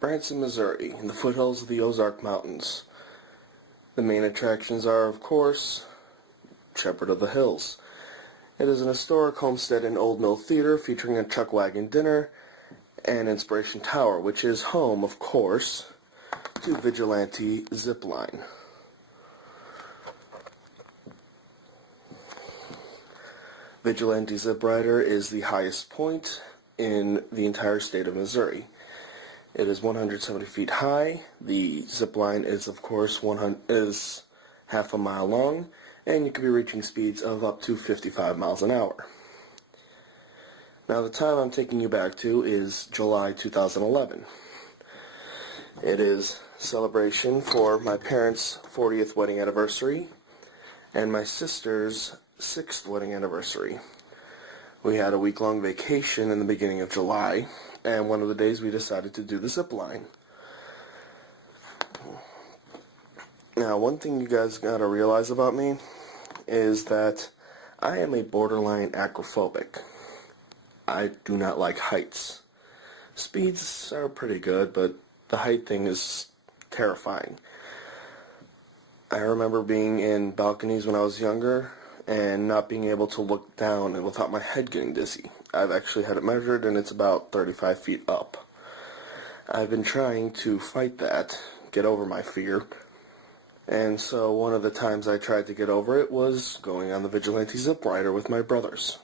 Branson, Missouri, in the foothills of the Ozark Mountains. The main attractions are, of course, Shepherd of the Hills. It is an historic homestead and old mill theater featuring a chuck wagon dinner and Inspiration Tower, which is home, of course, to Vigilante Zipline. Vigilante Zip Rider is the highest point in the entire state of Missouri. It is 170 feet high. The zip line is, of course, is half a mile long, and you can be reaching speeds of up to 55 miles an hour. Now, the time I'm taking you back to is July 2011. It is celebration for my parents' 40th wedding anniversary and my sister's 6th wedding anniversary. We had a week-long vacation in the beginning of July, and one of the days we decided to do the zip line. Now, one thing you guys gotta realize about me is that I am a borderline acrophobic. I do not like heights. Speeds are pretty good, but the height thing is terrifying. I remember being in balconies when I was younger and not being able to look down and without my head getting dizzy. I've actually had it measured and it's about 35 feet up. I've been trying to fight that, get over my fear, and so one of the times I tried to get over it was going on the Vigilante Zip Rider with my brothers.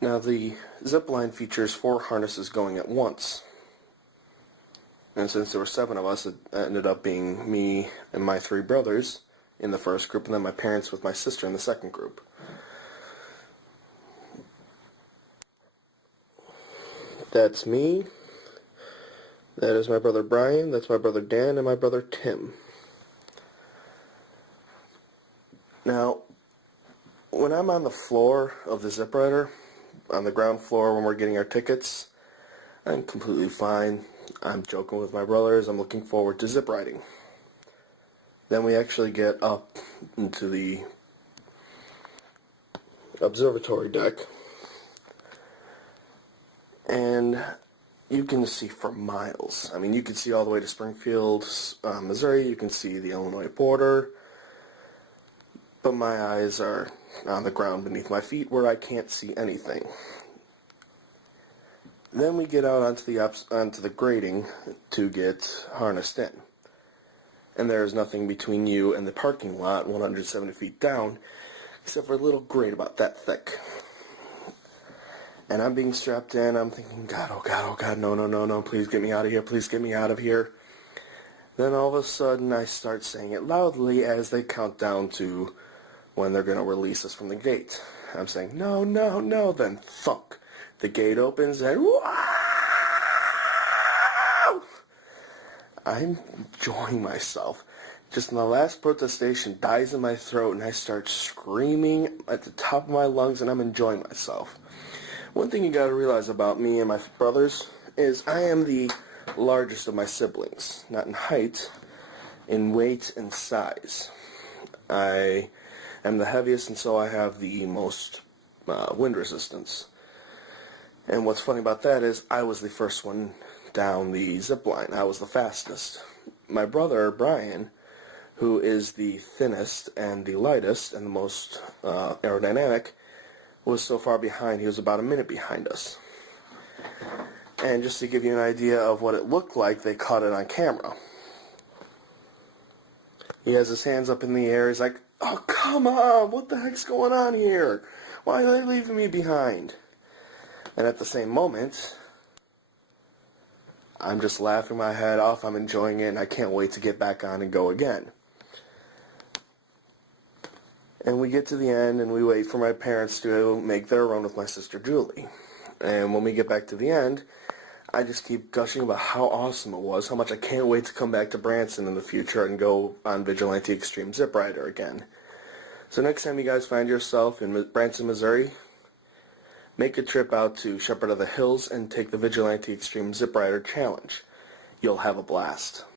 Now, the zip line features 4 harnesses going at once. And since there were 7 of us, it ended up being me and my 3 brothers in the first group, and then my parents with my sister in the second group. That's me. That is my brother Brian. That's my brother Dan and my brother Tim. Now, when I'm on the floor of the zip rider, on the ground floor when we're getting our tickets, I'm completely fine. I'm joking with my brothers. I'm looking forward to zip riding. Then we actually get up into the observatory deck, and you can see for miles. I mean, you can see all the way to Springfield, Missouri. You can see the Illinois border, but my eyes are on the ground beneath my feet where I can't see anything. Then we get out onto the grating to get harnessed in. And there is nothing between you and the parking lot 170 feet down except for a little grate about that thick. And I'm being strapped in. I'm thinking, God, oh God, oh God, no, no, no, no, please get me out of here, please get me out of here. Then all of a sudden I start saying it loudly as they count down to when they're going to release us from the gate. I'm saying, no, no, no, then thunk. The gate opens and wow! I'm enjoying myself. Just in the last protestation dies in my throat and I start screaming at the top of my lungs and I'm enjoying myself. One thing you gotta realize about me and my brothers is I am the largest of my siblings. Not in height, in weight and size. I am the heaviest and so I have the most wind resistance. And what's funny about that is I was the first one down the zip line. I was the fastest. My brother, Brian, who is the thinnest and the lightest and the most aerodynamic, was so far behind. He was about a minute behind us. And just to give you an idea of what it looked like, they caught it on camera. He has his hands up in the air. He's like, oh, come on, what the heck's going on here? Why are they leaving me behind? And at the same moment, I'm just laughing my head off, I'm enjoying it, and I can't wait to get back on and go again. And we get to the end, and we wait for my parents to make their run with my sister Julie. And when we get back to the end, I just keep gushing about how awesome it was, how much I can't wait to come back to Branson in the future and go on Vigilante Extreme Zip Rider again. So next time you guys find yourself in Branson, Missouri, make a trip out to Shepherd of the Hills and take the Vigilante Extreme Zip Rider Challenge. You'll have a blast.